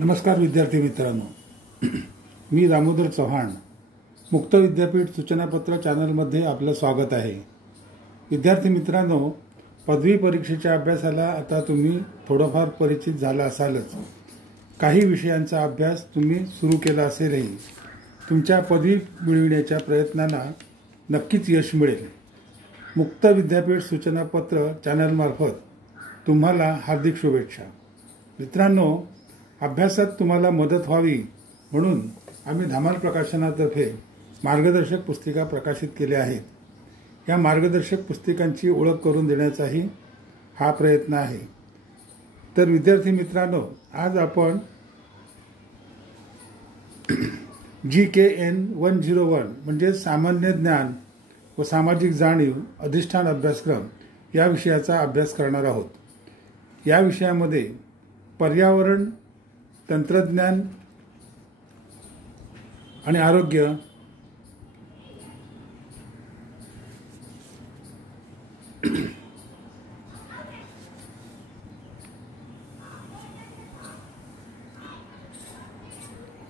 नमस्कार विद्यार्थी मित्रांनो, मी दामोदर चव्हाण मुक्त विद्यापीठ सूचनापत्र चॅनलमध्ये आपलं स्वागत आहे। विद्यार्थी मित्रांनो, पदवी परीक्षेच्या अभ्यासाला आता तुम्ही थोडंफार परिचित झाला असालच। काही विषयांचा अभ्यास तुम्ही सुरू केला असेलही तुमच्या पदवी मिळविण्याच्या प्रयत्नांना नक्कीच यश मिळेल। मुक्त विद्यापीठ सूचनापत्र चॅनलमार्फत तुम्हाला हार्दिक शुभेच्छा। मित्रांनो, अभ्यासात तुम्हाला मदत व्हावी म्हणून आम्ही धमाल प्रकाशनातर्फे मार्गदर्शक पुस्तिका प्रकाशित केल्या आहेत। या मार्गदर्शक पुस्तिकांची ओळख करून देण्याचाही हा प्रयत्न आहे। तर विद्यार्थी मित्रांनो, आज आपण GKN 101 म्हणजे सामान्य ज्ञान व सामाजिक जाणीव अधिष्ठान अभ्यासक्रम या विषयाचा अभ्यास करणार आहोत। या विषयामध्ये पर्यावरण, तंत्रज्ञान आणि आरोग्य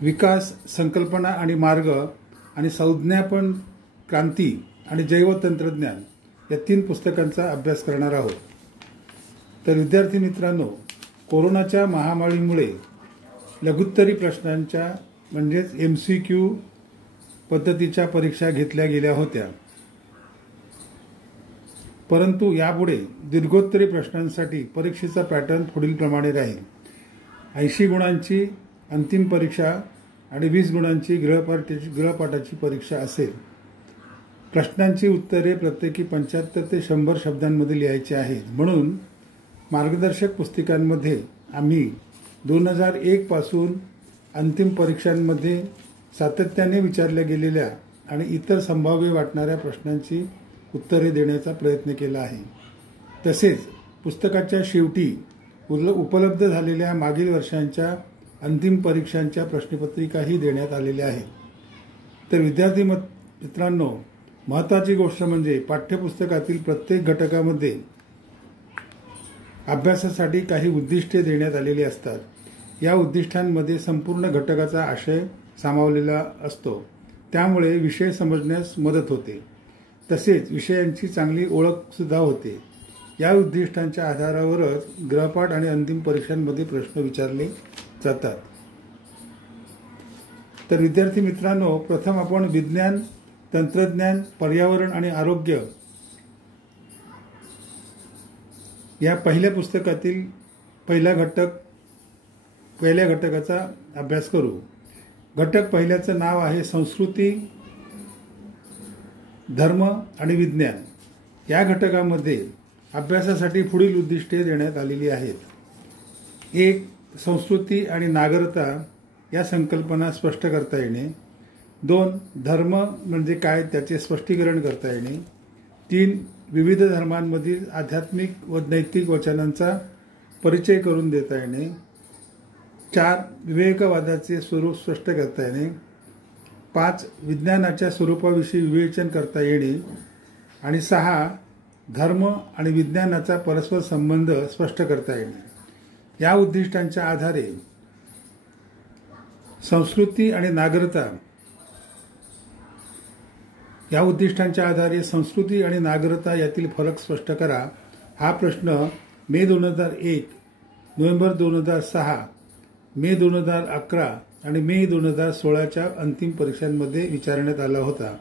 विकास, संकल्पना आणि मार्ग आणि संज्ञापन क्रांती आणि जैव तंत्रज्ञान या 3 पुस्तकांचा अभ्यास करणार आहोत। तर विद्यार्थी मित्रांनो, कोरोनाच्या महामारीमुळे लघुत्तरी प्रश्नांच्या म्हणजेच MCQ पद्धतीच्या परीक्षा घेतल्या गेल्या होत्या, परंतु यापुढे दीर्घोत्तरी प्रश्नांसाठी परीक्षेचा पॅटर्न पुढीलप्रमाणे राहील। 80 गुणांची अंतिम परीक्षा आणि 20 गुणांची गृहपाठाची परीक्षा असेल। प्रश्नांची उत्तरे प्रत्येकी 75 ते 100 शब्दांमध्ये लिहायची आहेत। म्हणून मार्गदर्शक पुस्तिकांमध्ये आम्ही 2001 पासून अंतिम परीक्षांमध्ये सातत्याने विचारल्या गेलेल्या आणि इतर संभाव्य वाटणाऱ्या प्रश्नांची उत्तरे देण्याचा प्रयत्न केला आहे। तसेच पुस्तकाच्या शेवटी उपलब्ध झालेल्या मागील वर्षांच्या अंतिम परीक्षांच्या प्रश्नपत्रिकाही देण्यात आलेल्या आहेत। तर विद्यार्थी मित्रांनो, महत्त्वाची गोष्ट म्हणजे पाठ्यपुस्तकातील प्रत्येक घटकामध्ये अभ्यासासाठी काही उद्दिष्टे देण्यात आलेली असतात। या उद्दिष्टांमध्ये संपूर्ण घटकाचा आशय सामावलेला असतो, त्यामुळे विषय समजण्यास मदत होते। तसेच विषयांची चांगली ओळख सुद्धा होते। या उद्दिष्टांच्या आधारावरच गृहपाठ आणि अंतिम परीक्षांमध्ये प्रश्न विचारले जातात। तर विद्यार्थी मित्रांनो, प्रथम आपण विज्ञान, तंत्रज्ञान, पर्यावरण आणि आरोग्य या पहिल्या पुस्तकातील पहिल्या घटकाचा अभ्यास करू। घटक पहिल्याचं नाव आहे संस्कृती, धर्म आणि विज्ञान। या घटकामध्ये अभ्यासासाठी पुढील उद्दिष्टे देण्यात आलेली आहेत। 1. संस्कृती आणि नागरिकता या संकल्पना स्पष्ट करता येणे। 2. धर्म म्हणजे काय त्याचे स्पष्टीकरण करता येणे। 3. विविध धर्मांमधील आध्यात्मिक व नैतिक वचनांचा परिचय करून देता येणे। 4. विवेकवादाचे स्वरूप स्पष्ट करता येणे। 5. विज्ञानाच्या स्वरूपाविषयी विवेचन करता येणे। आणि 6. धर्म आणि विज्ञानाचा परस्पर संबंध स्पष्ट करता येणे। या उद्दिष्टांच्या आधारे संस्कृती आणि नागरिकता यातील फरक स्पष्ट करा हा प्रश्न मे 2001, नोव्हेंबर 2006, मे 2011 आणि मे 2016च्या अंतिम परीक्षांमध्ये विचारण्यात आला होता।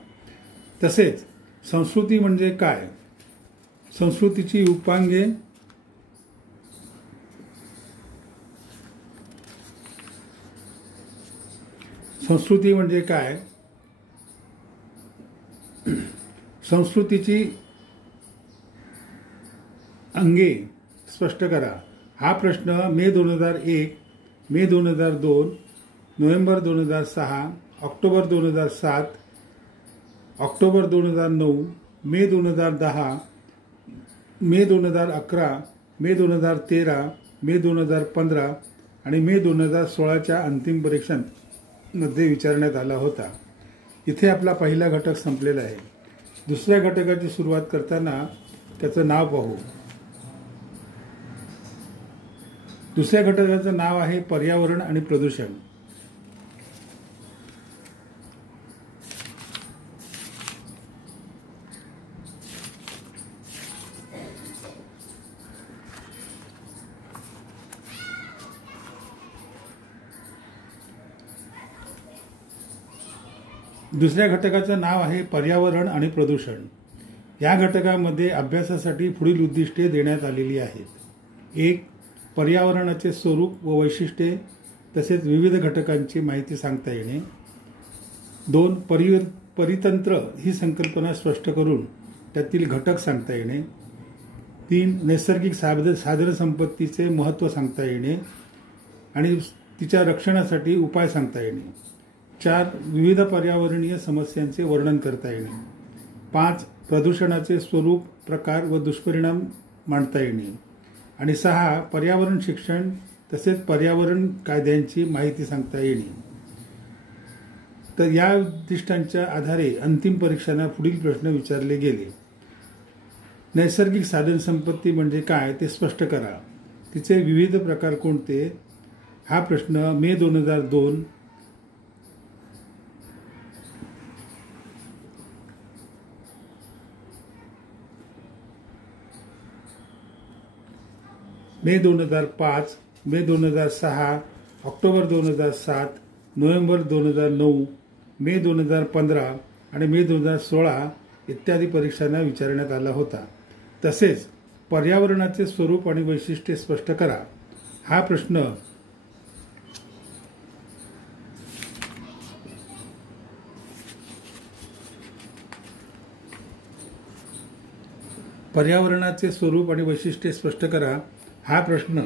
तसेच संस्कृती म्हणजे काय, संस्कृतीची उपांगे, संस्कृती म्हणजे काय, संस्कृतीची अंगे स्पष्ट करा हा प्रश्न मे 2001, मे 2002, नोव्हेंबर 2006, ऑक्टोबर 2007, ऑक्टोबर 2009, मे 2010, मे 2011, मे 2013, मे 2015 आणि मे 2016च्या अंतिम परीक्षांमध्ये विचारण्यात आला होता। इथे आपला पहिला घटक संपलेला आहे। दुसऱ्या घटकाची सुरुवात करताना त्याचं नाव पाहू। दुसऱ्या घटकाचं नाव आहे पर्यावरण आणि प्रदूषण. दुसऱ्या घटकाचं नाव आहे पर्यावरण आणि प्रदूषण. या घटकामध्ये अभ्यासासाठी पुढील उद्दिष्टे देण्यात आलेली आहेत. 1. पर्यावरणाचे स्वरूप व वैशिष्ट्ये तसेच विविध घटकांची माहिती सांगता येणे. 2. परितंत्र ही संकल्पना स्पष्ट करून त्यातील घटक सांगता येणे. 3. नैसर्गिक साधनसंपत्तीचे महत्त्व सांगता येणे आणि तिच्या रक्षणासाठी उपाय सांगता येणे. 4. विविध पर्यावरणीय समस्यांचे वर्णन करता येणे. 5. प्रदूषणाचे स्वरूप, प्रकार व दुष्परिणाम मांडता येणे. आणि 6. पर्यावरण शिक्षण तसेच पर्यावरण कायद्यांची माहिती सांगता येणे. तर या उद्दिष्टांच्या आधारे अंतिम परीक्षांना पुढील प्रश्न विचारले गेले. नैसर्गिक साधनसंपत्ती म्हणजे काय ते स्पष्ट करा. तिचे विविध प्रकार कोणते? हा प्रश्न मे 2002 मे 2005, मे 2006, ऑक्टोबर 2007, नोव्हेंबर 2009, मे 2015 आणि मे 2016 इत्यादी परीक्षांना विचारण्यात आला होता. तसेच पर्यावरणाचे स्वरूप आणि वैशिष्ट्ये स्पष्ट करा. हा प्रश्न पर्यावरणाचे स्वरूप आणि वैशिष्ट्ये स्पष्ट करा. हा प्रश्न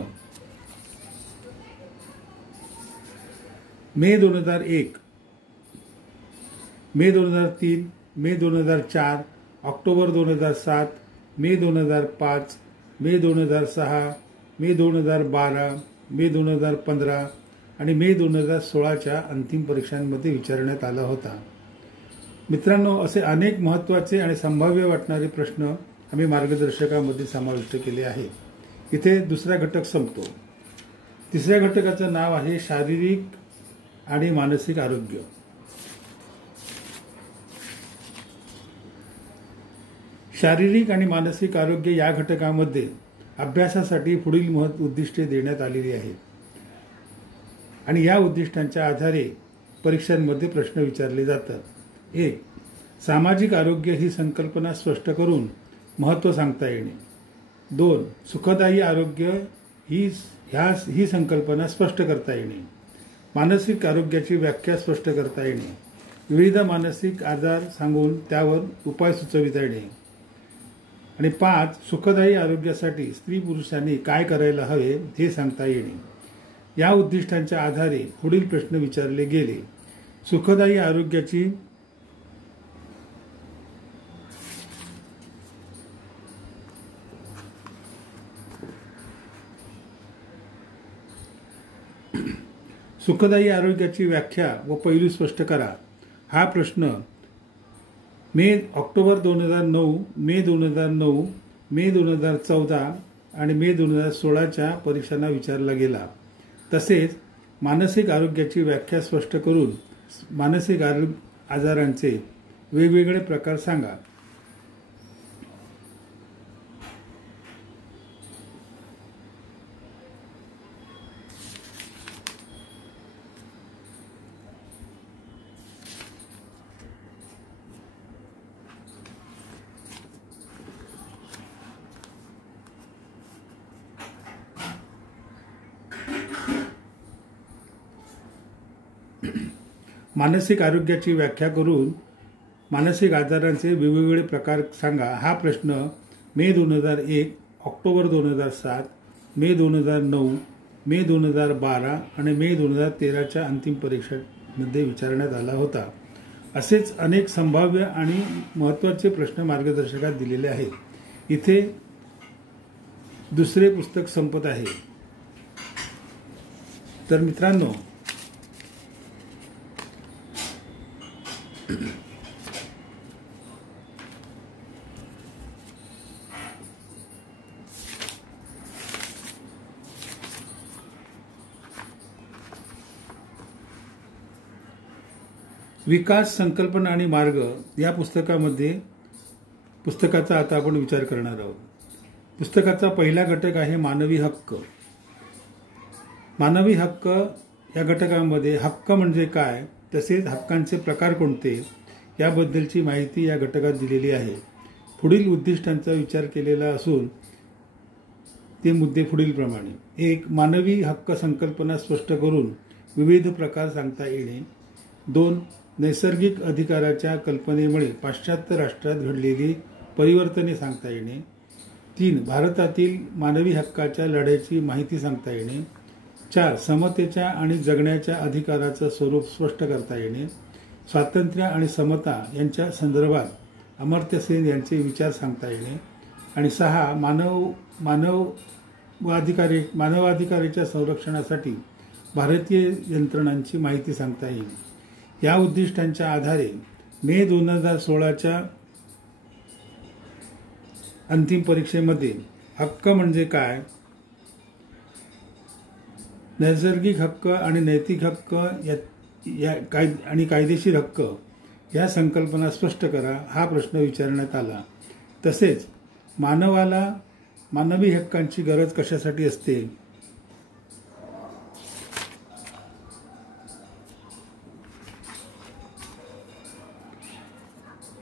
मे 2001, मे 2003, मे 2004, ऑक्टोबर 2007, मे 2005, मे 2006, मे 2012, मे 2015 आणि मे 2016च्या अंतिम परीक्षांमध्ये विचारण्यात आला होता. मित्रांनो, असे अनेक महत्त्वाचे आणि संभाव्य वाटणारे प्रश्न आम्ही मार्गदर्शकामध्ये समाविष्ट केले आहे. इथे दुसरा घटक संपतो. तिसऱ्या घटकाचं नाव आहे शारीरिक आणि मानसिक आरोग्य. शारीरिक आणि मानसिक आरोग्य या घटकामध्ये अभ्यासासाठी पुढील उद्दिष्टे देण्यात आलेली आहेत आणि या उद्दिष्टांच्या आधारे परीक्षांमध्ये प्रश्न विचारले जातात. 1. सामाजिक आरोग्य ही संकल्पना स्पष्ट करून महत्त्व सांगता येणे. 2. सुखदायी आरोग्य ही संकल्पना स्पष्ट करता येणे. मानसिक आरोग्याची व्याख्या स्पष्ट करता येणे. विविध मानसिक आजार सांगून त्यावर उपाय सुचविता येणे. आणि 5. सुखदायी आरोग्यासाठी स्त्री पुरुषांनी काय करायला हवे हे सांगता येणे. या उद्दिष्टांच्या आधारे पुढील प्रश्न विचारले गेले. सुखदायी आरोग्याची व्याख्या व पैलू स्पष्ट करा. हा प्रश्न ऑक्टोबर 2009, मे 2009, मे 2014 आणि मे 2016च्या परीक्षांना विचारला गेला. तसेच मानसिक आरोग्याची व्याख्या स्पष्ट करून मानसिक आजारांचे वेगवेगळे प्रकार सांगा. मानसिक आरोग्याची व्याख्या करून मानसिक आजारांचे वेगवेगळे प्रकार सांगा. हा प्रश्न मे 2001, ऑक्टोबर 2007, मे 2009, मे 2012 आणि मे 2013च्या अंतिम परीक्षेमध्ये विचारण्यात आला होता. असेच अनेक संभाव्य आणि महत्त्वाचे प्रश्न मार्गदर्शकात दिलेले आहेत. इथे दुसरे पुस्तक संपत आहे. तर मित्रांनो, विकास संकल्पना आणि मार्ग या पुस्तकाचा आता आपण विचार करणार आहोत. पुस्तकाचा पहिला घटक आहे मानवी हक्क. मानवी हक्क या घटकामध्ये हक्क म्हणजे काय, तसेच हक्कांचे प्रकार कोणते याबद्दलची माहिती या घटकात दिलेली आहे. पुढील उद्दिष्टांचा विचार केलेला असून ते मुद्दे पुढीलप्रमाणे: 1. मानवी हक्क संकल्पना स्पष्ट करून विविध प्रकार सांगता येणे. 2. नैसर्गिक अधिकाराच्या कल्पनेमुळे पाश्चात्य राष्ट्रात घडलेली परिवर्तने सांगता येणे. 3. भारतातील मानवी हक्काच्या लढ्याची माहिती सांगता येणे. 4. समतेच्या आणि जगण्याच्या अधिकाराचं स्वरूप स्पष्ट करता येणे. स्वातंत्र्य आणि समता यांच्या संदर्भात अमर्त्य सेन यांचे विचार सांगता येणे. आणि 6. मानवाधिकाराच्या संरक्षणासाठी भारतीय यंत्रणांची माहिती सांगता येईल. या उद्दिष्टांच्या आधारे मे 2016च्या अंतिम परीक्षेमध्ये हक्क म्हणजे काय, नैसर्गिक हक्क आणि नैतिक हक्क आणि कायदेशीर हक्क या संकल्पना स्पष्ट करा हा प्रश्न विचारण्यात आला. तसेच मानवाला मानवी हक्कांची गरज कशासाठी असते,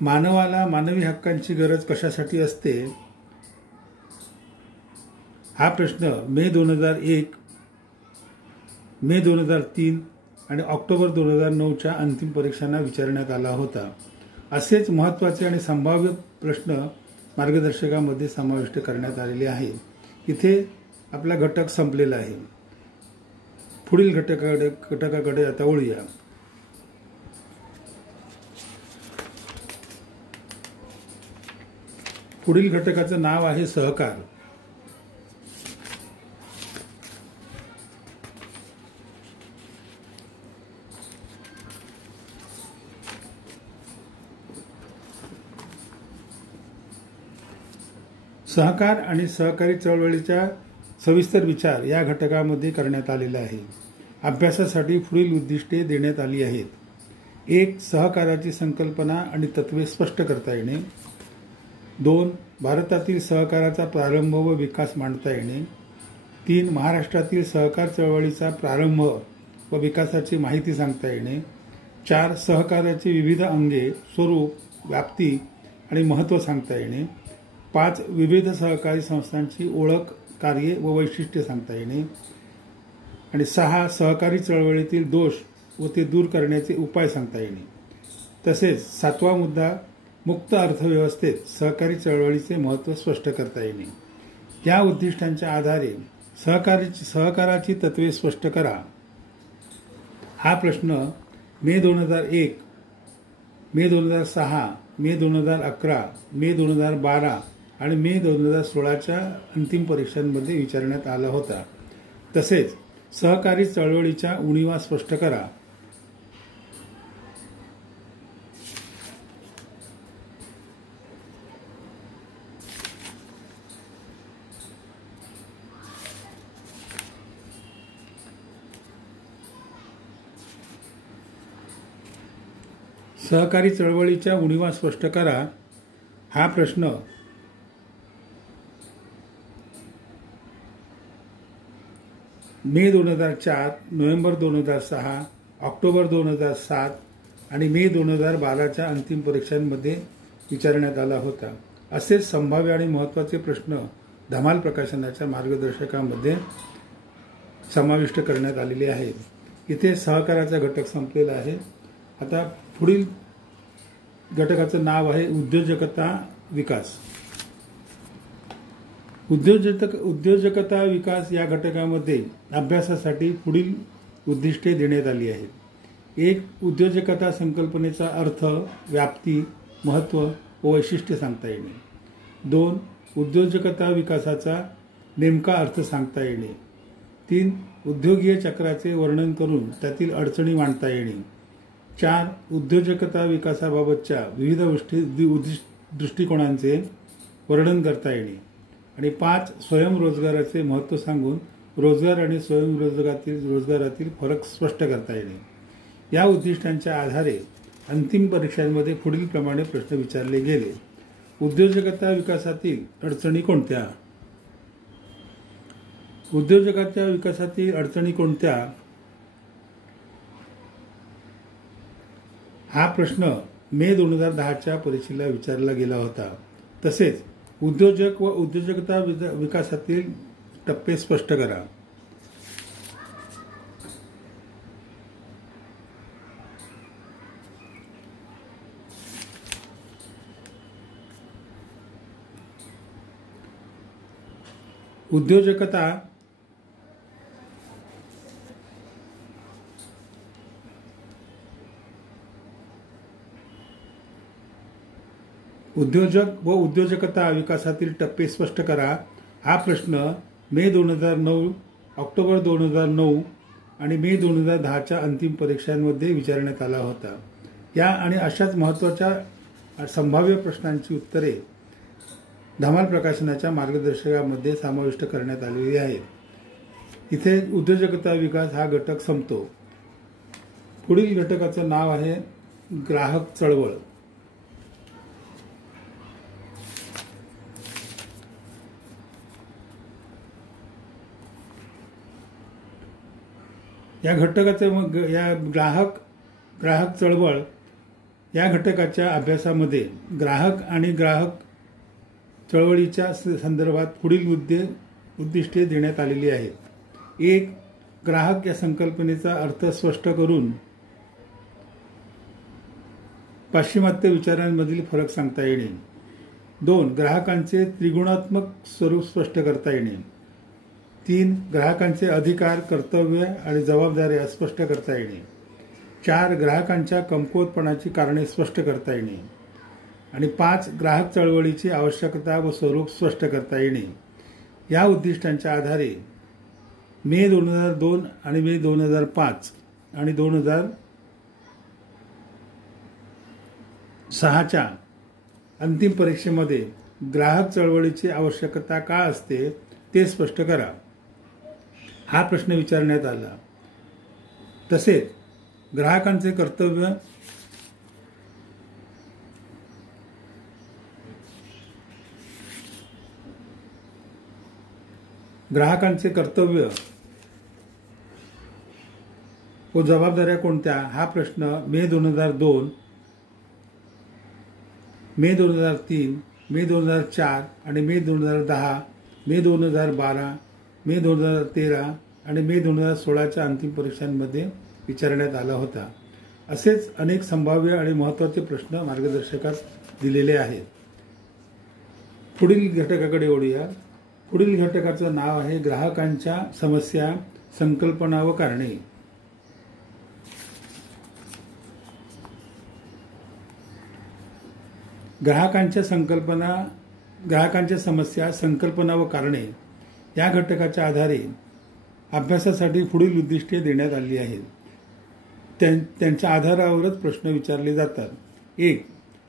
मानवाला मानवी हक्कांची गरज कशासाठी असते हा प्रश्न मे 2001, मे 2003 आणि ऑक्टोबर 2009च्या अंतिम परीक्षांना विचारण्यात आला होता. असेच महत्त्वाचे आणि संभाव्य प्रश्न मार्गदर्शकामध्ये समाविष्ट करण्यात आलेले आहे. इथे आपला घटक संपलेला आहे. पुढील घटकाकडे आता वळूया. पुढील घटकाचं नाव आहे सहकार. सहकार आणि सहकारी चळवळीचा सविस्तर विचार या घटकामध्ये करण्यात आलेला आहे. अभ्यासासाठी पुढील उद्दिष्टे देण्यात आली आहेत. 1. सहकाराची संकल्पना आणि तत्त्वे स्पष्ट करता येणे. 2. भारतातील सहकाराचा प्रारंभ व विकास मांडता येणे. 3. महाराष्ट्रातील सहकार चळवळीचा प्रारंभ व विकासाची माहिती सांगता येणे. 4. सहकाराची विविध अंगे, स्वरूप, व्याप्ती आणि महत्त्व सांगता येणे. 5. विविध सहकारी संस्थांची ओळख, कार्ये व वैशिष्ट्ये सांगता येणे. आणि 6. सहकारी चळवळीतील दोष व ते दूर करण्याचे उपाय सांगता येणे. तसेच 7वा मुद्दा, मुक्त अर्थव्यवस्थेत सहकारी चळवळीचे महत्त्व स्पष्ट करता येणे. या उद्दिष्टांच्या आधारे सहकाराची तत्त्वे स्पष्ट करा हा प्रश्न मे 2001, मे 2006, मे 2011, मे 2012 आणि मे 2016च्या अंतिम परीक्षांमध्ये विचारण्यात आला होता. तसेच सहकारी चळवळीच्या उणीवा स्पष्ट करा. सहकारी चळवळीच्या उणीवा स्पष्ट करा हा प्रश्न मे 2004, नोव्हेंबर 2006, ऑक्टोबर 2007 आणि मे 2012च्या अंतिम परीक्षांमध्ये विचारण्यात आला होता. असेच संभाव्य आणि महत्त्वाचे प्रश्न धमाल प्रकाशनाच्या मार्गदर्शकामध्ये समाविष्ट करण्यात आलेले आहेत. इथे सहकाराचा घटक संपलेला आहे. आता पुढील घटकाचं नाव आहे उद्योजकता विकास. उद्योजकता विकास या घटकामध्ये अभ्यासासाठी पुढील उद्दिष्टे देण्यात आली आहेत. 1. उद्योजकता संकल्पनेचा अर्थ, व्याप्ती, महत्त्व व वैशिष्ट्ये सांगता येणे. 2. उद्योजकता विकासाचा नेमका अर्थ सांगता येणे. 3. उद्योगीय चक्राचे वर्णन करून त्यातील अडचणी मांडता येणे. 4. उद्योजकता विकासाबाबतच्या विविध दृष्टिकोनांचे वर्णन करता येणे. आणि 5. स्वयंरोजगाराचे महत्त्व सांगून रोजगार आणि स्वयंरोजगारातील फरक स्पष्ट करता येणे. या उद्दिष्टांच्या आधारे अंतिम परीक्षांमध्ये पुढील प्रमाणे प्रश्न विचारले गेले. उद्योजकता विकासातील अडचणी कोणत्या? उद्योजकाच्या विकासातील अडचणी कोणत्या हा प्रश्न मे 2010च्या परीक्षेला विचारला गेला होता. तसेच उद्योजक व उद्योजकता विकासातील टप्पे स्पष्ट करा. उद्योजक व उद्योजकता विकासातील टप्पे स्पष्ट करा हा प्रश्न मे 2009, ऑक्टोबर 2009 आणि मे 2010च्या अंतिम परीक्षांमध्ये विचारण्यात आला होता. या आणि अशाच महत्त्वाच्या संभाव्य प्रश्नांची उत्तरे धमाल प्रकाशनाच्या मार्गदर्शकामध्ये समाविष्ट करण्यात आलेली आहेत. इथे उद्योजकता विकास हा घटक संपतो. पुढील घटकाचं नाव आहे ग्राहक चळवळ. या घटकाचे या ग्राहक चळवळ या घटकाच्या अभ्यासामध्ये ग्राहक आणि ग्राहक चळवळीच्या संदर्भात पुढील उद्दिष्टे देण्यात आलेली आहेत. 1. ग्राहक या संकल्पनेचा अर्थ स्पष्ट करून पाश्चिमात्य विचारांमधील फरक सांगता येणे. 2. ग्राहकांचे त्रिगुणात्मक स्वरूप स्पष्ट करता येणे. 3. ग्राहकांचे अधिकार, कर्तव्य आणि जबाबदाऱ्या स्पष्ट करता येणे. 4. ग्राहकांच्या कमकुवतपणाची कारणे स्पष्ट करता येणे. आणि 5. ग्राहक चळवळीची आवश्यकता व स्वरूप स्पष्ट करता येणे. या उद्दिष्टांच्या आधारे मे 2002 आणि मे 2005 आणि 2006च्या अंतिम परीक्षेमध्ये ग्राहक चळवळीची आवश्यकता का असते ते स्पष्ट करा हा प्रश्न विचारण्यात आला. तसेच ग्राहकांचे कर्तव्य, व जबाबदाऱ्या कोणत्या हा प्रश्न मे 2002, मे 2003, मे 2004 आणि मे 2010, मे 2012, मे 2013 आणि मे 2016च्या अंतिम परीक्षांमध्ये विचारण्यात आला होता. असेच अनेक संभाव्य आणि महत्त्वाचे प्रश्न मार्गदर्शकात दिलेले आहेत. पुढील घटकाकडे वळूया. पुढील घटकाचं नाव आहे ग्राहकांच्या समस्या, संकल्पना व कारणे. ग्राहकांच्या समस्या, संकल्पना व कारणे या घटकाच्या आधारे अभ्यासासाठी पुढील उद्दिष्टे देण्यात आली आहेत. त्यांच्या आधारावरच प्रश्न विचारले जातात. 1.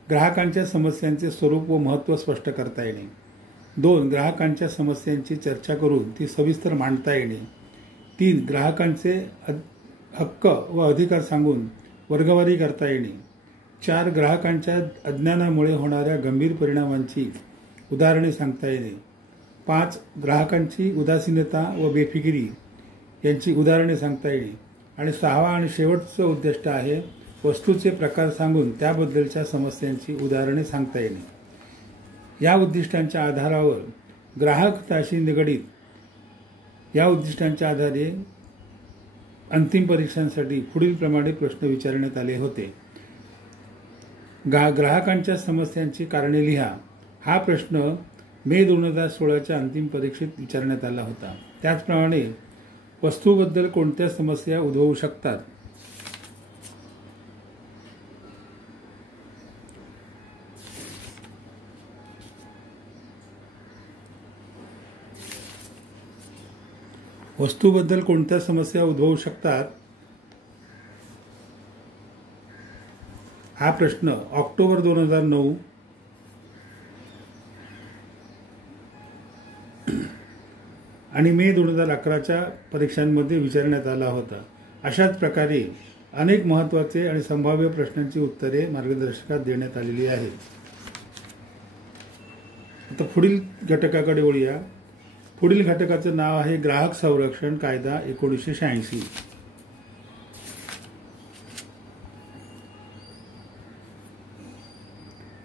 ग्राहकांच्या समस्यांचे स्वरूप व महत्त्व स्पष्ट करता येणे. 2. ग्राहकांच्या समस्यांची चर्चा करून ती सविस्तर मांडता येणे. 3. ग्राहकांचे हक्क व अधिकार सांगून वर्गवारी करता येणे. 4. ग्राहकांच्या अज्ञानामुळे होणाऱ्या गंभीर परिणामांची उदाहरणे सांगता येणे. 5. ग्राहकांची उदासीनता व बेफिकिरी यांची उदाहरणे सांगता येणे. आणि 6वा आणि शेवटचं उद्दिष्ट आहे वस्तूचे प्रकार सांगून त्याबद्दलच्या समस्यांची उदाहरणे सांगता येणे. या उद्दिष्टांच्या आधारावर ग्राहक हिताशी निगडीत या उद्दिष्टांच्या आधारे अंतिम परीक्षांसाठी पुढील प्रमाणे प्रश्न विचारण्यात आले होते. ग्राहकांच्या समस्यांची कारणे लिहा हा प्रश्न मे 2016च्या अंतिम परीक्षेत विचारण्यात आला होता. त्याचप्रमाणे वस्तूबद्दल कोणत्या समस्या उद्भवू शकतात, हा प्रश्न ऑक्टोबर 2009 आणि मे 2011च्या परीक्षांमध्ये विचारण्यात आला होता. अशाच प्रकारे अनेक महत्त्वाचे आणि संभाव्य प्रश्नांची उत्तरे मार्गदर्शकात देण्यात आलेली आहेत. आता पुढील घटकाकडे वळूया. पुढील घटकाचं नाव आहे ग्राहक संरक्षण कायदा 1986.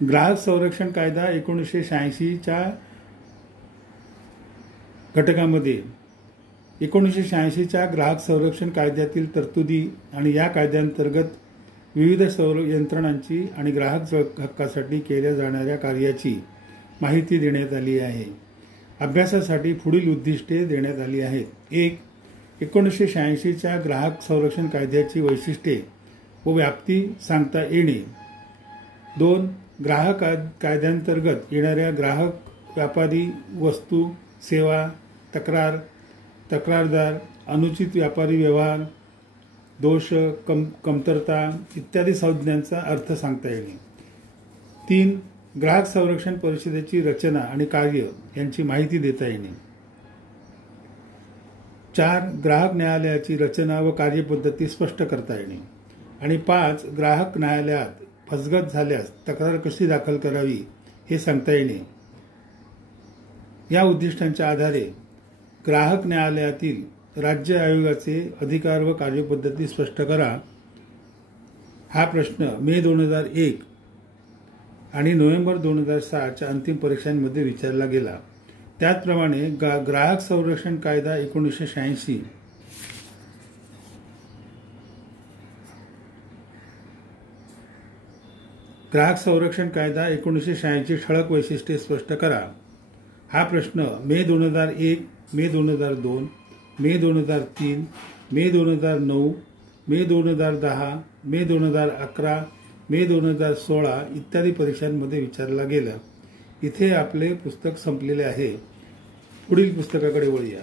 ग्राहक संरक्षण कायदा 1986च्या घटकामध्ये 1986च्या ग्राहक संरक्षण कायद्यातील तरतुदी आणि या कायद्यांतर्गत विविध यंत्रणांची आणि ग्राहक हक्कासाठी केल्या जाणाऱ्या कार्याची माहिती देण्यात आली आहे. अभ्यासासाठी पुढील उद्दिष्टे देण्यात आली आहेत. 1. 1986च्या ग्राहक संरक्षण कायद्याची वैशिष्ट्ये व व्याप्ती सांगता येणे. 2. ग्राहक कायद्यांतर्गत येणाऱ्या ग्राहक, व्यापारी, वस्तू, सेवा, तक्रारदार, अनुचित व्यापारी व्यवहार, दोष, कमतरता इत्यादी संज्ञांचा अर्थ सांगता येणे. 3. ग्राहक संरक्षण परिषदेची रचना आणि कार्य यांची माहिती देता येणे. 4. ग्राहक न्यायालयाची रचना व कार्यपद्धती स्पष्ट करता येणे. आणि 5. ग्राहक न्यायालयात फसगत झाल्यास तक्रार कशी दाखल करावी हे सांगता येणे. या उद्दिष्टांच्या आधारे ग्राहक न्यायालयातील राज्य आयोगाचे अधिकार व कार्यपद्धती स्पष्ट करा हा प्रश्न मे 2001 आणि नोव्हेंबर 2006च्या अंतिम परीक्षांमध्ये विचारला गेला. त्याचप्रमाणे ग्राहक संरक्षण कायदा 1986 ग्राहक संरक्षण कायदा 1986ची ठळक वैशिष्ट्ये स्पष्ट करा हा प्रश्न मे 2001, मे 2002, मे 2003, मे 2009, मे 2010, मे 2011, मे 2016 इत्यादी परीक्षांमध्ये विचारला गेला. इथे आपले पुस्तक संपलेले आहे. पुढील पुस्तकाकडे वळूया.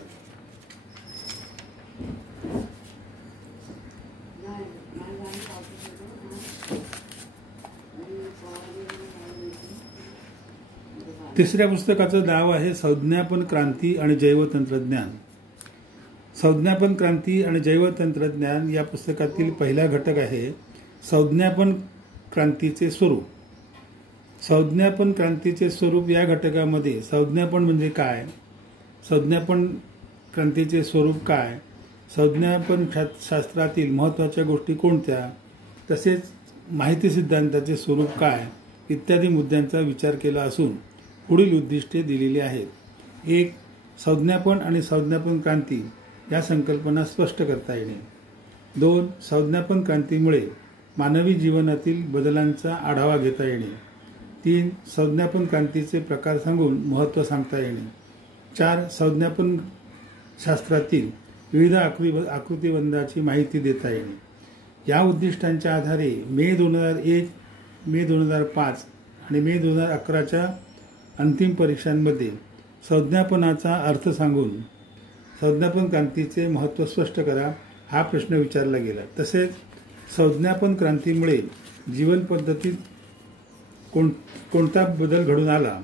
तिसऱ्या पुस्तकाचं नाव आहे संज्ञापन क्रांती आणि जैवतंत्रज्ञान. संज्ञापन क्रांती आणि जैवतंत्रज्ञान या पुस्तकातील पहिला घटक आहे संज्ञापन क्रांतीचे स्वरूप. संज्ञापन क्रांतीचे स्वरूप या घटकामध्ये संज्ञापन म्हणजे काय, संज्ञापन क्रांतीचे स्वरूप काय, संज्ञापन शास्त्रातील महत्त्वाच्या गोष्टी कोणत्या, तसेच माहिती सिद्धांताचे स्वरूप काय इत्यादी मुद्द्यांचा विचार केला असून पुढील उद्दिष्टे दिलेली आहेत. 1. संज्ञापन आणि संज्ञापन क्रांती या संकल्पना स्पष्ट करता येणे. 2. संज्ञापन क्रांतीमुळे मानवी जीवनातील बदलांचा आढावा घेता येणे. 3. संज्ञापन क्रांतीचे प्रकार सांगून महत्त्व सांगता येणे. 4. संज्ञापन शास्त्रातील विविध आकृतिबंधाची माहिती देता येणे. या उद्दिष्टांच्या आधारे मे 2001, मे 2005 आणि मे 2011च्या अंतिम परीक्षांमध्ये संज्ञापनाचा अर्थ सांगून संज्ञापन क्रांतीचे महत्त्व स्पष्ट करा हा प्रश्न विचारला गेला. तसेच संज्ञापन क्रांतीमुळे जीवन पद्धतीत कोणता बदल घडून आला,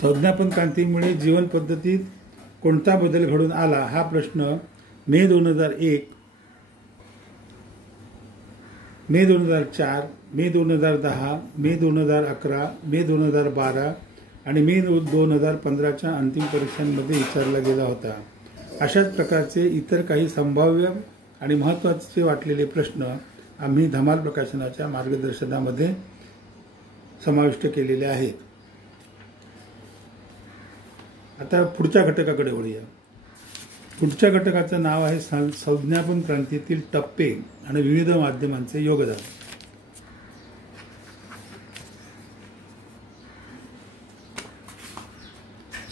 संज्ञापन क्रांतीमुळे जीवन पद्धतीत कोणता बदल घडून आला हा प्रश्न मे 2001, मे 2004, मे 2010, मे 2011, मे 2012 आणि मे 2015च्या अंतिम परीक्षांमध्ये विचारला गेला होता. अशाच प्रकारचे इतर काही संभाव्य आणि महत्त्वाचे वाटलेले प्रश्न आम्ही धमाल प्रकाशनाच्या मार्गदर्शनामध्ये समाविष्ट केलेले आहेत. आता पुढच्या घटकाकडे वळूया. पुढच्या घटकाचं नाव आहे संज्ञापन क्रांतीतील टप्पे आणि विविध माध्यमांचे योगदान.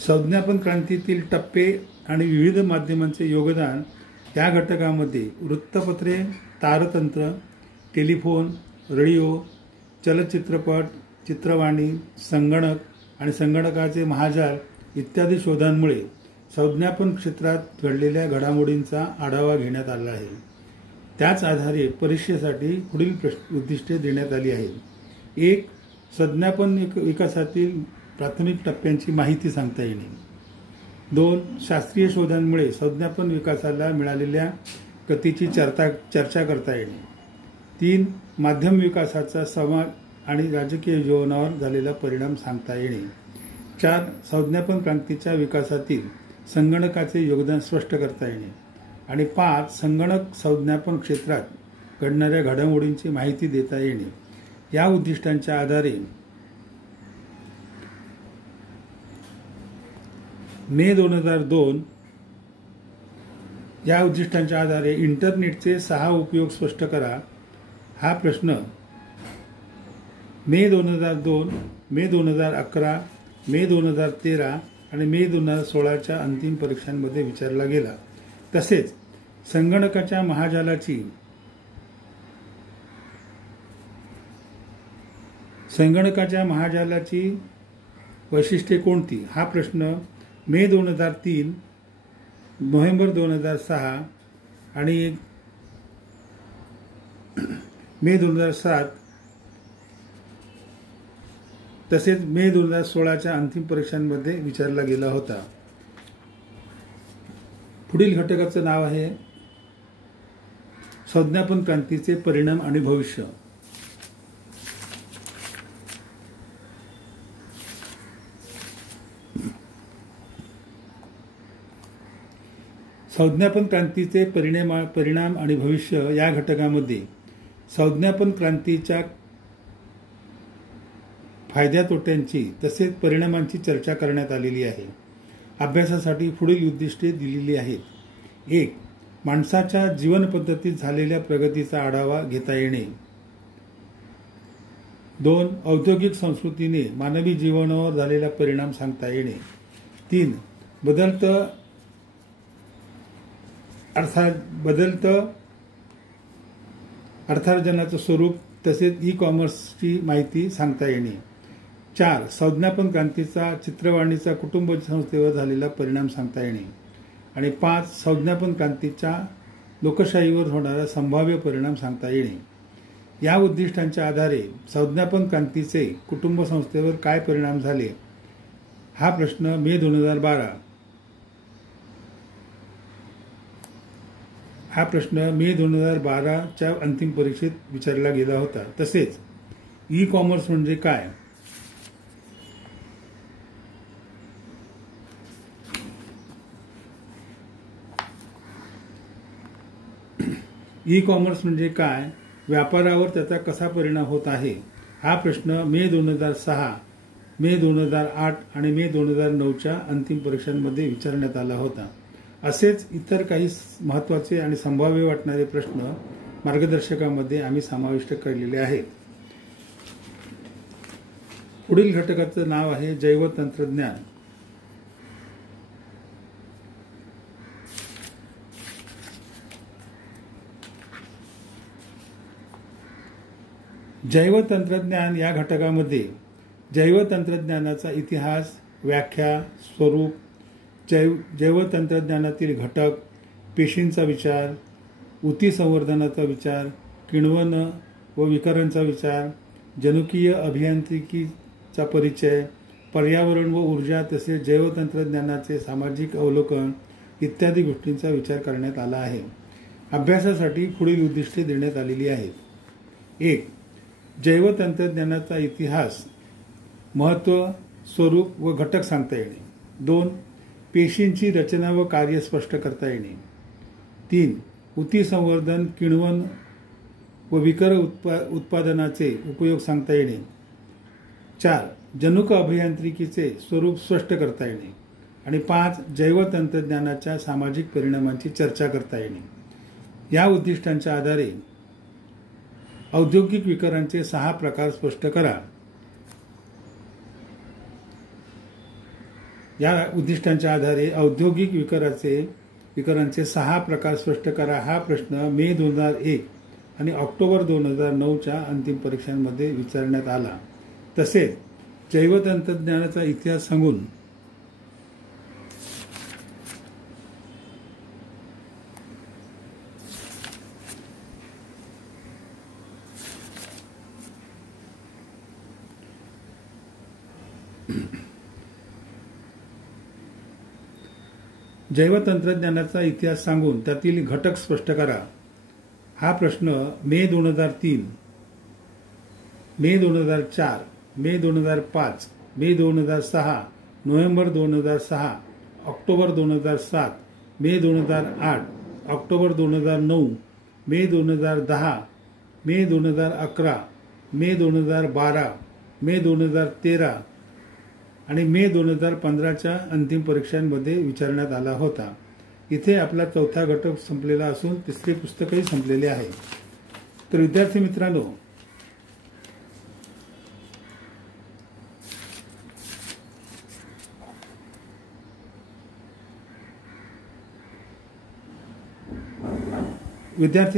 संज्ञापन क्रांतीतील टप्पे आणि विविध माध्यमांचे योगदान या घटकामध्ये वृत्तपत्रे, तारतंत्र, टेलिफोन, रेडिओ, चलचित्रपट, चित्रवाणी, संगणक आणि संगणकाचे महाजाल इत्यादी शोधांमुळे संज्ञापन क्षेत्रात घडलेल्या घडामोडींचा आढावा घेण्यात आला आहे. त्याच आधारे परीक्षेसाठी पुढील उद्दिष्टे देण्यात आली आहेत. एक, संज्ञापन विकासातील प्राथमिक टप्प्यांची माहिती सांगता येणे. 2, शास्त्रीय शोधांमुळे संज्ञापन विकासाला मिळालेल्या गतीची चर्चा करता येणे. 3, माध्यम विकासाचा समाज आणि राजकीय जीवनावर झालेला परिणाम सांगता येणे. 4, संज्ञापन क्रांतीच्या विकासातील संगणकाचे योगदान स्पष्ट करता येणे. आणि 5, संगणक संज्ञापन क्षेत्रात घडणाऱ्या घडामोडींची माहिती देता येणे. या उद्दिष्टांच्या आधारे मे 2002 या उद्दिष्टांच्या आधारे इंटरनेटचे 6 उपयोग स्पष्ट करा हा प्रश्न मे 2002, मे 2011, मे 2013 आणि मे 2016च्या अंतिम परीक्षांमध्ये विचारला गेला. तसेच संगणकाच्या महाजालाची वैशिष्ट्ये कोणती हा प्रश्न मे 2003, नोव्हेंबर 2006 आणि मे 2007 तसेच मे 2016च्या अंतिम परीक्षांमध्ये विचारला गेला होता. पुढील घटकाचं नाव आहे संज्ञापन क्रांतीचे परिणाम आणि भविष्य. संज्ञापन क्रांतीचे परिणाम आणि भविष्य या घटकामध्ये संज्ञापन क्रांतीच्या फायद्या तोट्यांची तसेच परिणामांची चर्चा करण्यात आलेली आहे. अभ्यासासाठी पुढील उद्दिष्टे दिलेली आहेत. 1, माणसाच्या जीवन पद्धतीत झालेल्या प्रगतीचा आढावा घेता येणे. 2, औद्योगिक संस्कृतीने मानवी जीवनावर झालेला परिणाम सांगता येणे. 3, बदलतं अर्थार्जनाचं स्वरूप तसेच ई-कॉमर्सची माहिती सांगता येणे. 4, संज्ञापन क्रांतीचा चित्रवाणीचा कुटुंब संस्थेवर झालेला परिणाम सांगता येणे. आणि 5, संज्ञापन क्रांतीचा लोकशाहीवर होणारा संभाव्य परिणाम सांगता येणे. या उद्दिष्टांच्या आधारे संज्ञापन क्रांतीचे कुटुंब संस्थेवर काय परिणाम झाले हा प्रश्न मे 2012च्या अंतिम परीक्षेत विचारला गेला होता. तसेच ई-कॉमर्स म्हणजे काय, ई-कॉमर्स म्हणजे काय, व्यापारावर त्याचा कसा परिणाम होत आहे हा प्रश्न मे 2006, मे 2008 आणि मे 2009च्या अंतिम परीक्षांमध्ये विचारण्यात आला होता. असेच इतर काही महत्त्वाचे आणि संभाव्य वाटणारे प्रश्न मार्गदर्शकामध्ये आम्ही समाविष्ट केलेले आहेत. पुढील घटकाचं नाव आहे जैवतंत्रज्ञान. जैवतंत्रज्ञान या घटकामध्ये जैवतंत्रज्ञानाचा इतिहास, व्याख्या, स्वरूप, जैवतंत्रज्ञानातील घटक, पेशींचा विचार, ऊती संवर्धनाचा विचार, किण्वन व विकरांचा विचार, जनुकीय अभियांत्रिकीचा परिचय, पर्यावरण व ऊर्जा तसेच जैवतंत्रज्ञानाचे सामाजिक अवलोकन इत्यादी गोष्टींचा विचार करण्यात आला आहे. अभ्यासासाठी पुढील उद्दिष्टे देण्यात आलेली आहेत. 1, जैवतंत्रज्ञानाचा इतिहास, महत्त्व, स्वरूप व घटक सांगता येणे. 2, पेशींची रचना व कार्य स्पष्ट करता येणे. 3, ऊती संवर्धन, किण्वन व विकर उत्पादनाचे उपयोग सांगता येणे. 4, जनुक अभियांत्रिकीचे स्वरूप स्पष्ट करता येणे. आणि 5, जैवतंत्रज्ञानाच्या सामाजिक परिणामांची चर्चा करता येणे. या उद्दिष्टांच्या आधारे औद्योगिक विकारांचे 6 प्रकार स्पष्ट करा. या उद्दिष्टांच्या आधारे औद्योगिक विकारांचे 6 प्रकार स्पष्ट करा हा प्रश्न मे 2001 आणि ऑक्टोबर 2009च्या अंतिम परीक्षांमध्ये विचारण्यात आला. तसेच जैवतंत्रज्ञानाचा इतिहास सांगून जैवतंत्रज्ञानाचा इतिहास सांगून त्यातील घटक स्पष्ट करा. हा प्रश्न मे 2003, मे 2004, मे 2005, मे 2006, नोव्हेंबर 2006, ऑक्टोबर 2007, मे 2008, ऑक्टोबर 2009, मे 2010, मे 2011, मे 2012, मे 2013 आणि मे 2015च्या अंतिम परीक्षांमध्ये विचारण्यात आला होता. इथे आपला चौथा घटक संपलेला असून तिसरे पुस्तकही संपलेले आहे. तर विद्यार्थी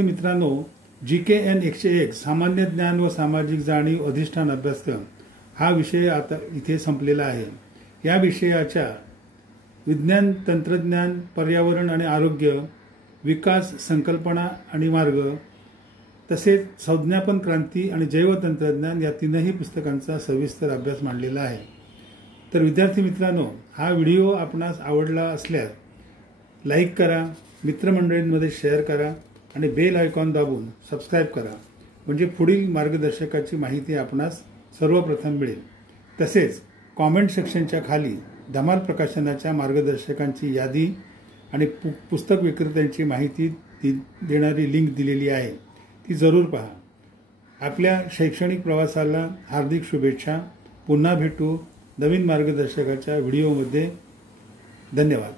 मित्रांनो, GKN 101 सामान्य ज्ञान व सामाजिक जाणीव अधिष्ठान अभ्यासक्रम हा विषय आता इथे संपलेला आहे. या विषयाच्या विज्ञान, तंत्रज्ञान, पर्यावरण आणि आरोग्य, विकास, संकल्पना आणि मार्ग, तसेच संज्ञापन क्रांती आणि जैवतंत्रज्ञान या तीनही पुस्तकांचा सविस्तर अभ्यास मांडलेला आहे. तर विद्यार्थी मित्रांनो, हा व्हिडिओ आपणास आवडला असल्यास लाईक करा, मित्रमंडळींमध्ये शेअर करा आणि बेल आयकॉन दाबून सबस्क्राईब करा, म्हणजे पुढील मार्गदर्शकाची माहिती आपणास सर्वप्रथम मिळेल. तसेच कॉमेंट सेक्शनच्या खाली धमाल प्रकाशनाच्या मार्गदर्शकांची यादी आणि पुस्तक विक्रेत्यांची माहिती देणारी लिंक दिलेली आहे, ती जरूर पहा. आपल्या शैक्षणिक प्रवासाला हार्दिक शुभेच्छा. पुन्हा भेटू नवीन मार्गदर्शकाच्या व्हिडिओमध्ये. धन्यवाद.